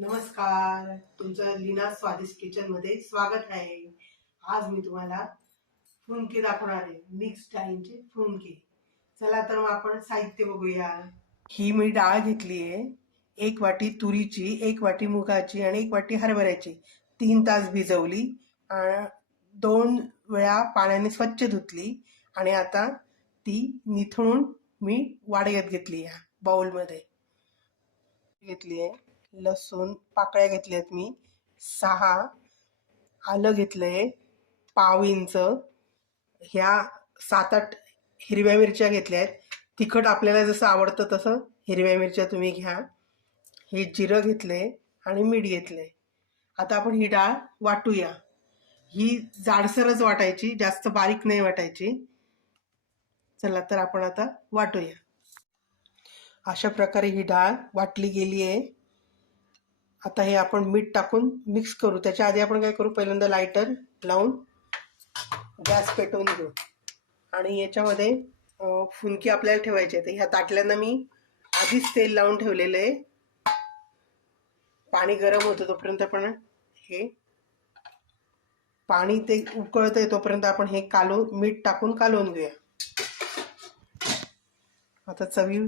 नमस्कार तुमचं लीना स्वादिष्ट किचनमध्ये स्वागत आहे. आज मी तुम्हाला फुंके दाखवणार आहे मिक्स डाळींचे फुंके चला तर मग आपण साहित्य बघूया. ही मी डाळ घेतली आहे एक वाटी तुरीची एक वाटी मुगाची आणि एक वाटी हरभऱ्याची. तीन तास भिजवली आणि दोन वेळा पाण्याने स्वच्छ धुतली आणि आता ती निथळून मी वाडग्यात घेतली या बाउलमध्ये घेतली आहे. लसूण पाकळ्या घेतल्यात मी. सहा आलं घेतलंय पाव इंच. ह्या सात आठ हिरव्या मिरच्या घेतल्या आहेत तिखट आपल्याला जसं आवडतं तसं हिरव्या मिरच्या तुम्ही घ्या. हे जिरं घेतलंय आणि मीठ घेतलंय. आता आपण ही डाळ वाटूया. ही जाडसरच वाटायची जास्त बारीक नाही वाटायची. चला तर आपण आता वाटूया. अशा प्रकारे ही डाळ वाटली गेली आहे आता हे आपण मीठ टाकून मिक्स करू. त्याच्या आधी आपण काय करू? पहिल्यांदा लायटर लावून गॅस पेटवून घेऊ. आणि याच्यामध्ये फुनकी आपल्याला ठेवायची आहे. तर ह्या ताटल्यांना मी आधीच तेल लावून ठेवलेलं आहे. पाणी गरम होतं तोपर्यंत आपण हे पाणी ते उकळत आहे तोपर्यंत आपण हे कालून मीठ टाकून कालवून घेऊया. आता चवी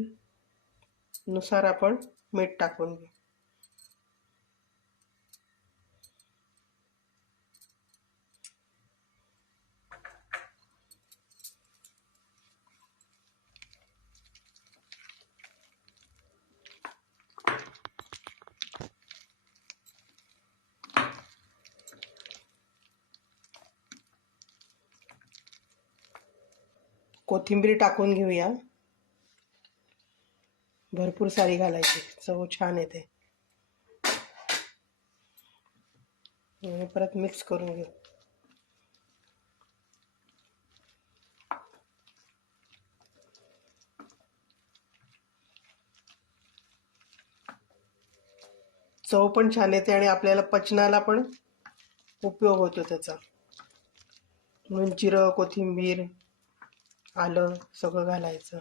नुसार आपण मीठ टाकून घेऊ. कोथिंबीर टाकून घेऊया. भरपूर सारी घालायची. चव छान येते. परत मिक्स करून घेऊ. चव पण छान येते आणि आपल्याला पचनाला पण उपयोग होतो त्याचा. म्हणून जिरं कोथिंबीर आलं सगळं घालायचं.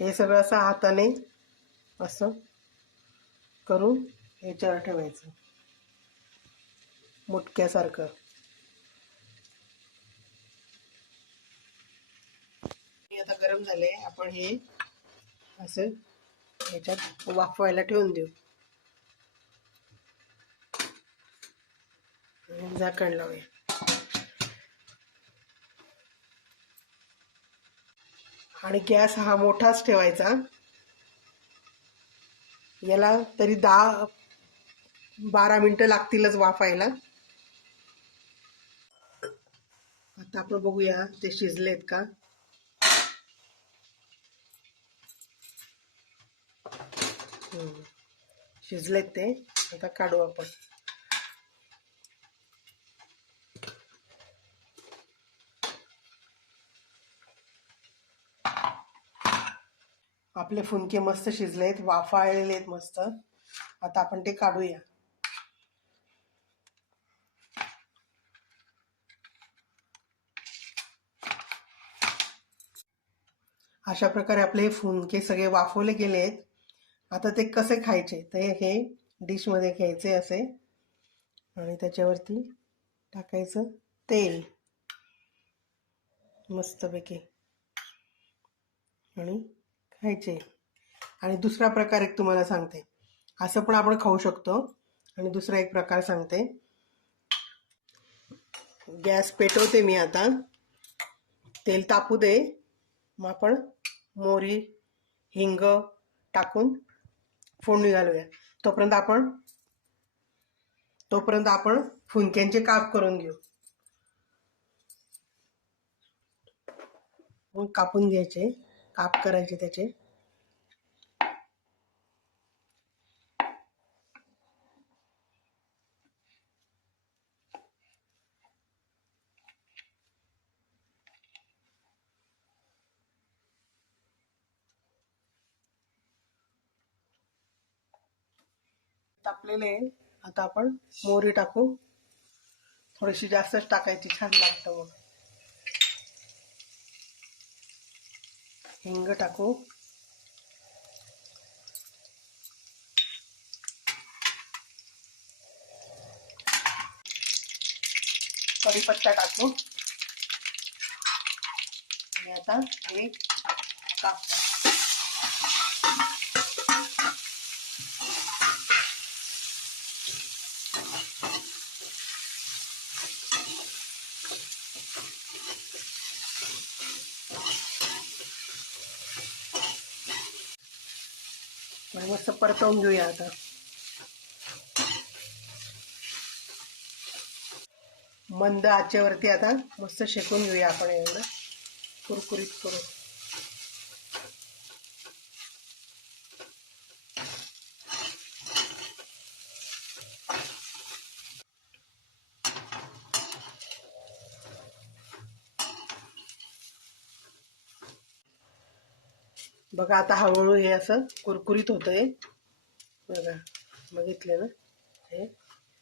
हे सगळं असं हाताने असं करून याच्यावर ठेवायचं. मुटक्यासारखं. आता गरम झाले आपण हे असं ह्याच्यात वाफवायला ठेवून देऊ. झाकण लावूया. आणि गॅस हा मोठाच ठेवायचा. याला तरी दहा बारा मिनटं लागतीलच वाफायला. आता आपण बघूया ते शिजलेत का? शिजलेत ते. आता काढू आपण. आपले फुनके मस्त शिजलेत वाफाळलेले आहेत मस्त. आता आपण ते काढूया. अशा प्रकारे आपले फुनके सगळे वाफवले गेले आहेत आता ते कसे खायचे? तर हे डिशमध्ये घ्यायचे असे. आणि त्याच्यावरती टाकायचं तेल. मस्तपैकी. आणि खायचे. आणि दुसरा प्रकार एक तुम्हाला सांगते. असं पण आपण खाऊ शकतो. आणि दुसरा एक प्रकार सांगते. गॅस पेटवते मी आता. तेल तापू दे. मग आपण मोरी हिंग टाकून फोडणी घालूया तोपर्यंत आपण तोपर्यंत आपण फुनक्यांचे काप करून घेऊ. कापून घ्यायचे काप करायचे त्याचे. तापलेले आहे. आता आपण मोहरी टाकू. थोडीशी जास्तच टाकायची छान लागतं मग हिंग टाकू. कढीपत्ता टाकू. आणि आता हे काप आणि मस्त परतवून घेऊया आता. मंद आचेवरती आता मस्त शेकून घेऊया आपण एवढं कुरकुरीत करू बघा आता हळूहळू हे असं कुरकुरीत होतंय. बघा बघितले ना? हे.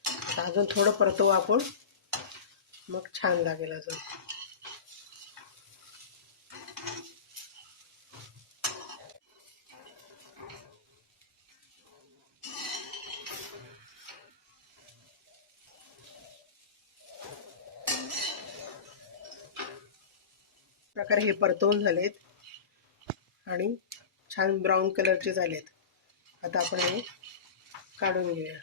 आता अजून थोडं परतवू आपण. मग छान लागेल अजून. प्रकारे हे परतवून झालेत. आणि छान ब्राऊन कलरचे झालेत. आता आपण हे काढून घेऊया.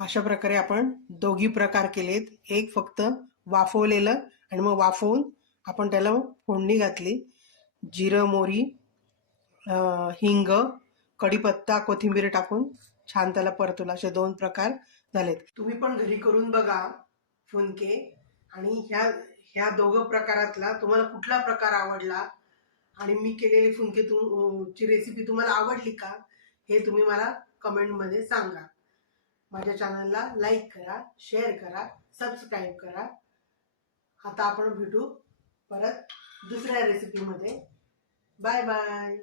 अशा प्रकारे आपण दोघी प्रकार केलेत. एक फक्त वाफवलेलं आणि मग वाफवून आपण त्याला फोडणी घातली. जिरं मोरी हिंग कढीपत्ता कोथिंबीर टाकून छान त्याला परतून असे दोन प्रकार झालेत. तुम्ही पण घरी करून बघा फुनके आणि ह्या ह्या दोघं प्रकारातला तुम्हाला कुठला प्रकार आवडला? आणि मी केलेली फुनके तुम ची रेसिपी तुम्हाला आवडली का? हे तुम्ही मला कमेंटमध्ये सांगा. माझ्या चॅनलला लाईक करा शेअर करा सबस्क्राईब करा. आता आपण भेटू परत दुसऱ्या रेसिपीमध्ये बाय बाय